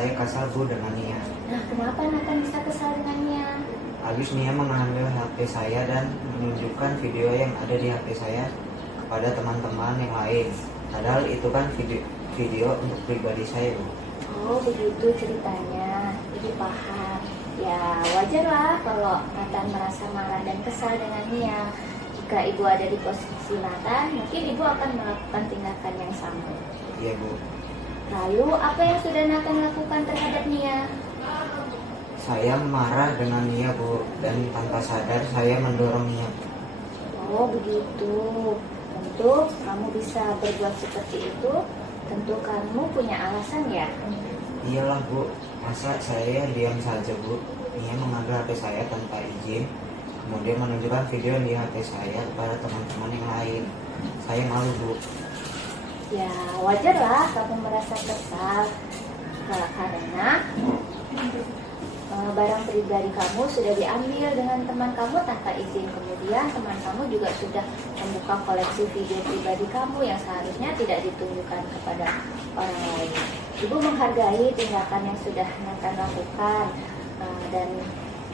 saya kesal Bu dengan Nia. Nah, kenapa Nathan bisa kesal dengan Nia? Habis Nia mengambil HP saya dan menunjukkan video yang ada di HP saya kepada teman-teman yang lain. Padahal itu kan video untuk pribadi saya Bu. Oh, begitu ceritanya. Jadi paham. Ya, wajar lah kalau Nathan merasa marah dan kesal dengan Nia. Jika ibu ada di posisi Nathan, mungkin ibu akan melakukan tindakan yang sama. Iya Bu. Lalu, apa yang sudah Nathan lakukan terhadap Nia? Saya marah dengan Nia Bu, dan tanpa sadar saya mendorong Nia. Oh, begitu. Tentu kamu bisa berbuat seperti itu. Tentu kamu punya alasan ya. Iyalah Bu, masa saya diam saja Bu? Nia mengambil HP saya tanpa izin, kemudian menunjukkan video di HP saya kepada teman-teman yang lain. Saya malu Bu. Ya, wajarlah kamu merasa kesal karena barang pribadi kamu sudah diambil dengan teman kamu tanpa izin. Kemudian teman kamu juga sudah membuka koleksi video pribadi kamu yang seharusnya tidak ditunjukkan kepada orang lain. Ibu menghargai tindakan yang sudah Nathan lakukan, dan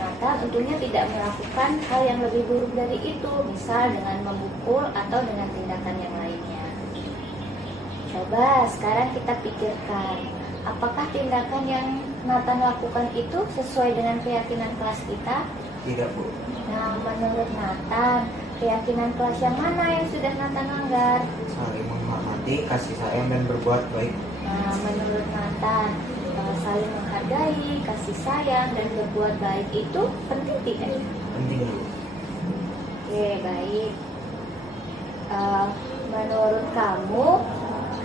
Nathan tentunya tidak melakukan hal yang lebih buruk dari itu, misal dengan memukul atau dengan tindakan yang lainnya. Coba sekarang kita pikirkan, apakah tindakan yang Nathan lakukan itu sesuai dengan keyakinan kelas kita? Tidak Bu. Nah, menurut Nathan, keyakinan kelas yang mana yang sudah Nathan langgar? Saling menghormati, kasih sayang, dan berbuat baik. Nah, menurut Nathan, saling menghargai, kasih sayang, dan berbuat baik itu penting tidak? Penting Bu. Oke, baik. Menurut kamu,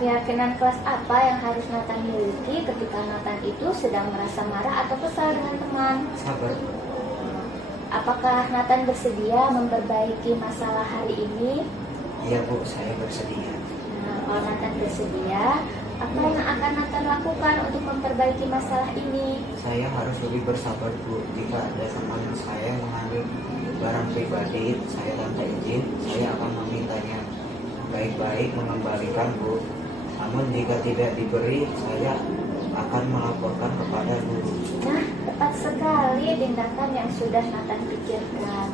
keyakinan kelas apa yang harus Nathan miliki ketika Nathan itu sedang merasa marah atau kesal dengan teman? Sabar. Apakah Nathan bersedia memperbaiki masalah hari ini? Iya Bu, saya bersedia. Nah, kalau Nathan bersedia, apa yang akan Nathan lakukan untuk memperbaiki masalah ini? Saya harus lebih bersabar Bu. Jika ada teman saya yang mengambil barang pribadi saya tanpa izin, saya akan memintanya baik-baik mengembalikan Bu. Namun jika tidak diberi, saya akan melaporkan kepada guru. Nah, tepat sekali tindakan yang sudah Nathan pikirkan.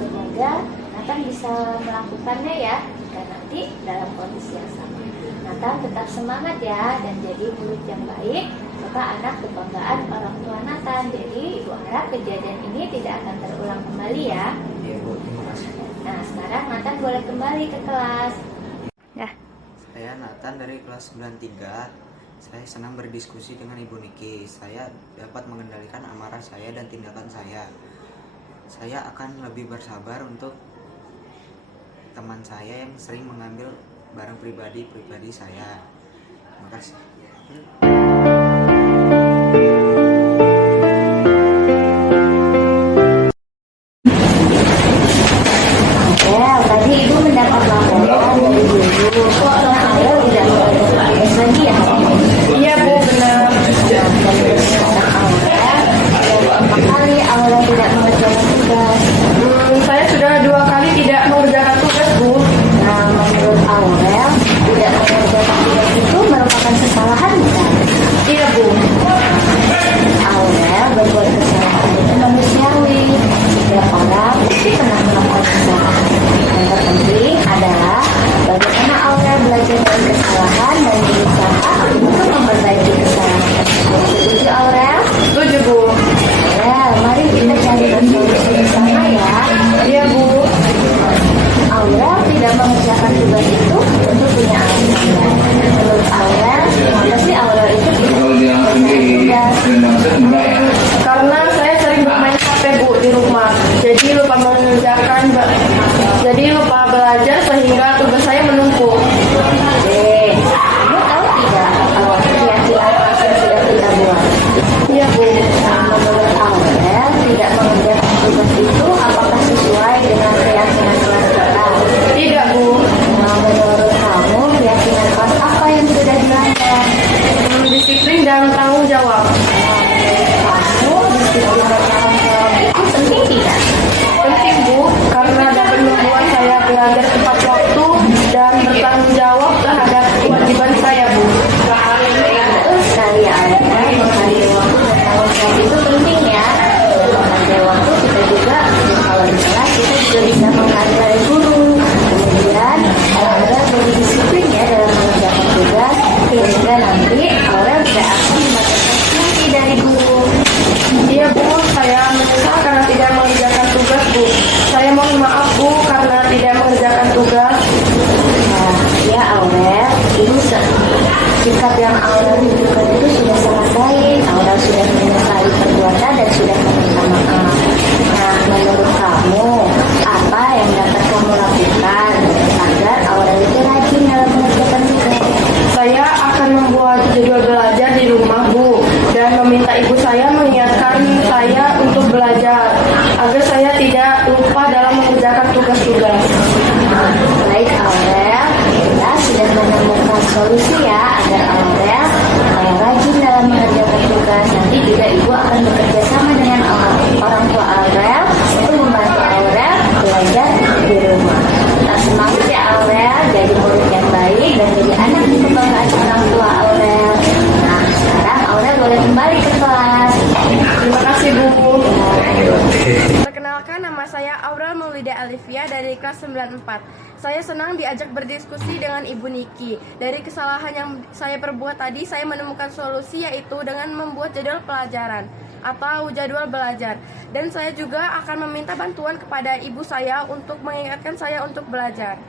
Semoga Nathan bisa melakukannya ya, jika nanti dalam kondisi yang sama. Nathan tetap semangat ya, dan jadi murid yang baik, serta anak kebanggaan orang tua Nathan. Jadi ibu harap kejadian ini tidak akan terulang kembali ya. Iya Bu, terima kasih. Nah, sekarang Nathan boleh kembali ke kelas. Nah, Saya Nathan dari kelas 93. Saya senang berdiskusi dengan Ibu Niki. Saya dapat mengendalikan amarah saya dan tindakan saya. Saya akan lebih bersabar untuk teman saya yang sering mengambil barang pribadi saya. Terima kasih. ya tadi ibu mendapat laporan dari guru. Kok Aurel tidak mengajar IPS lagi ya? Iya Bu, benar. Berapa kali Aurel tidak mengerjakan tugas? Saya sudah 2 kali tidak mengerjakan tugas Bu. Nah, menurut Aurel, tidak mengerjakan tugas itu merupakan kesalahan bukan? sikap yang Aurel tunjukkan itu sudah sangat baik. Aurel sudah menyesali perbuatan dan sudah meminta maaf. Nah, menurut kamu, apa yang dapat kamu lakukan agar Aurel itu rajin dalam mengerjakan tugas? Saya akan membuat jadwal belajar di rumah, Bu, dan meminta ibu saya mengingatkan saya untuk belajar agar saya tidak lupa dalam mengerjakan tugas-tugas. Baik Aurel, kita sudah menemukan solusi ya agar Aurel rajin dalam mengerjakan tugas. Nanti juga ibu akan bekerja sama dengan orang tua Aurel untuk membantu Aurel belajar di rumah. Nah, semangat ya Aurel, jadi murid yang baik dan jadi anak di kebanggaan orang tua Aurel. Nah, sekarang Aurel boleh kembali ke kelas. Terima kasih, Bu. Perkenalkan, nama saya Aurel Maulida Alifia dari kelas 94. Saya senang diajak berdiskusi dengan Ibu Niki. Dari kesalahan yang saya perbuat tadi, saya menemukan solusi, yaitu dengan membuat jadwal pelajaran atau jadwal belajar. Dan saya juga akan meminta bantuan kepada ibu saya untuk mengingatkan saya untuk belajar.